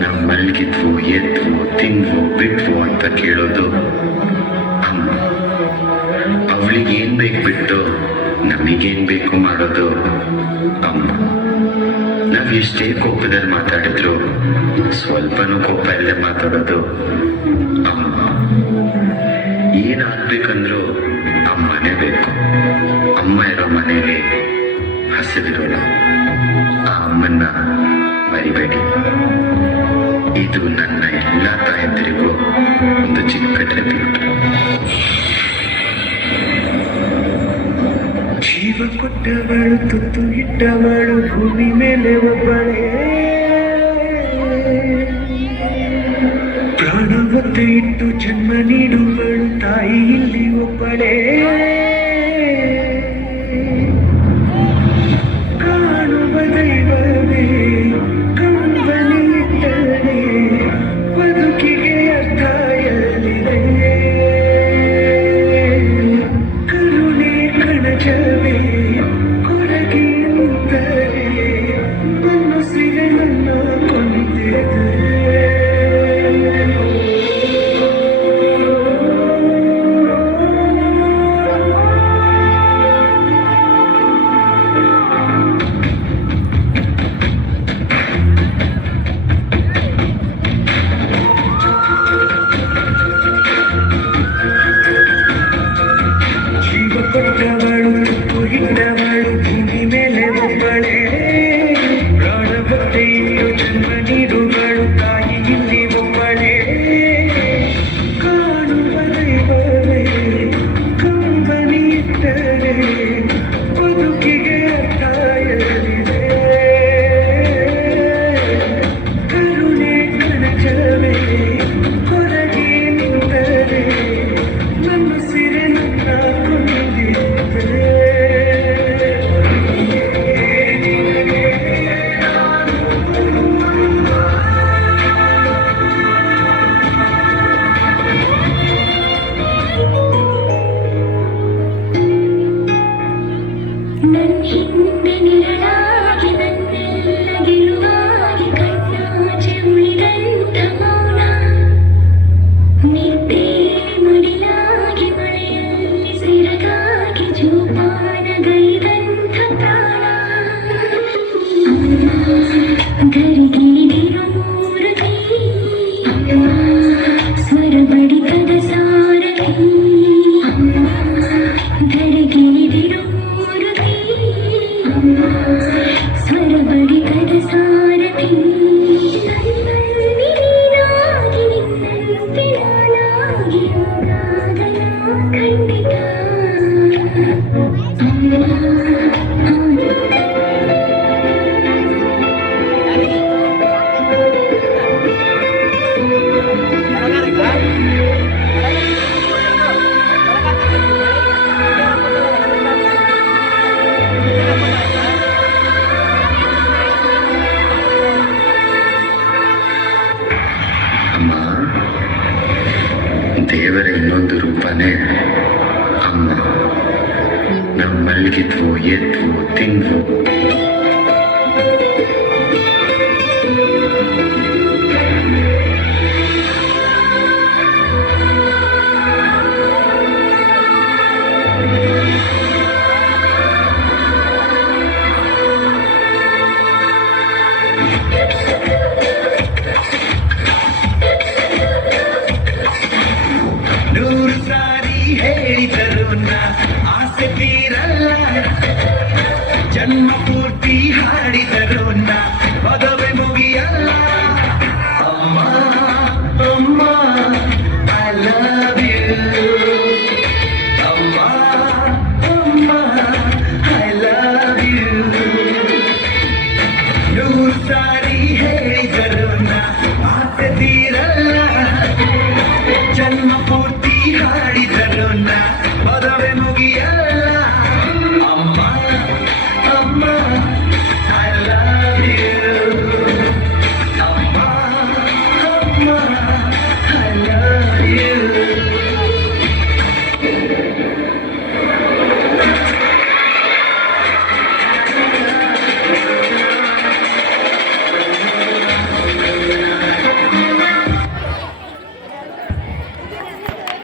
ನಾವು ಮಲಗಿದ್ವು ಎದ್ವು ತಿಂದ್ವು ಬಿಟ್ವು ಅಂತ ಕೇಳೋದು ಅಮ್ಮ. ಅವಳಿಗೆ ಏನ್ ಬೇಕು ಬಿಟ್ಟು ನಮಗೇನ್ ಬೇಕು ಮಾಡೋದು ಅಮ್ಮ. ನಾವ್ ಎಷ್ಟೇ ಕೋಪದಲ್ಲಿ ಮಾತಾಡಿದ್ರು ಸ್ವಲ್ಪನೂ ಕೋಪ ಇಲ್ಲದೆ ಮಾತಾಡೋದು ಅಮ್ಮ. ಏನಾಗ್ಬೇಕಂದ್ರೂ ಅಮ್ಮನೇ ಬೇಕು. ಅಮ್ಮ ಇರೋ ಮನೆಗೆ ಹಸಿವಿರೋಲ್ಲ. ಆ ಅಮ್ಮನ್ನ ಮರಿಬೇಡಿ. ಇದು ನನ್ನ ಎಲ್ಲ ತಾಯಂದಿರಿಗೂ ಒಂದು ಚಿಕ್ಕ ಟ್ರಿಬ್ಯೂಟ್. ಜೀವ ಕೊಟ್ಟವಳು ತುತ್ತು ಇಟ್ಟವಳು ಭೂಮಿ ಮೇಲೆ ಒಬ್ಬಳೇ. ಪ್ರಾಣ ಒತ್ತೆ ಇಟ್ಟು ಜನ್ಮ ನೀಡುವಳು ತಾಯಿ ಇಲ್ಲಿ ಒಬ್ಬಳೇ.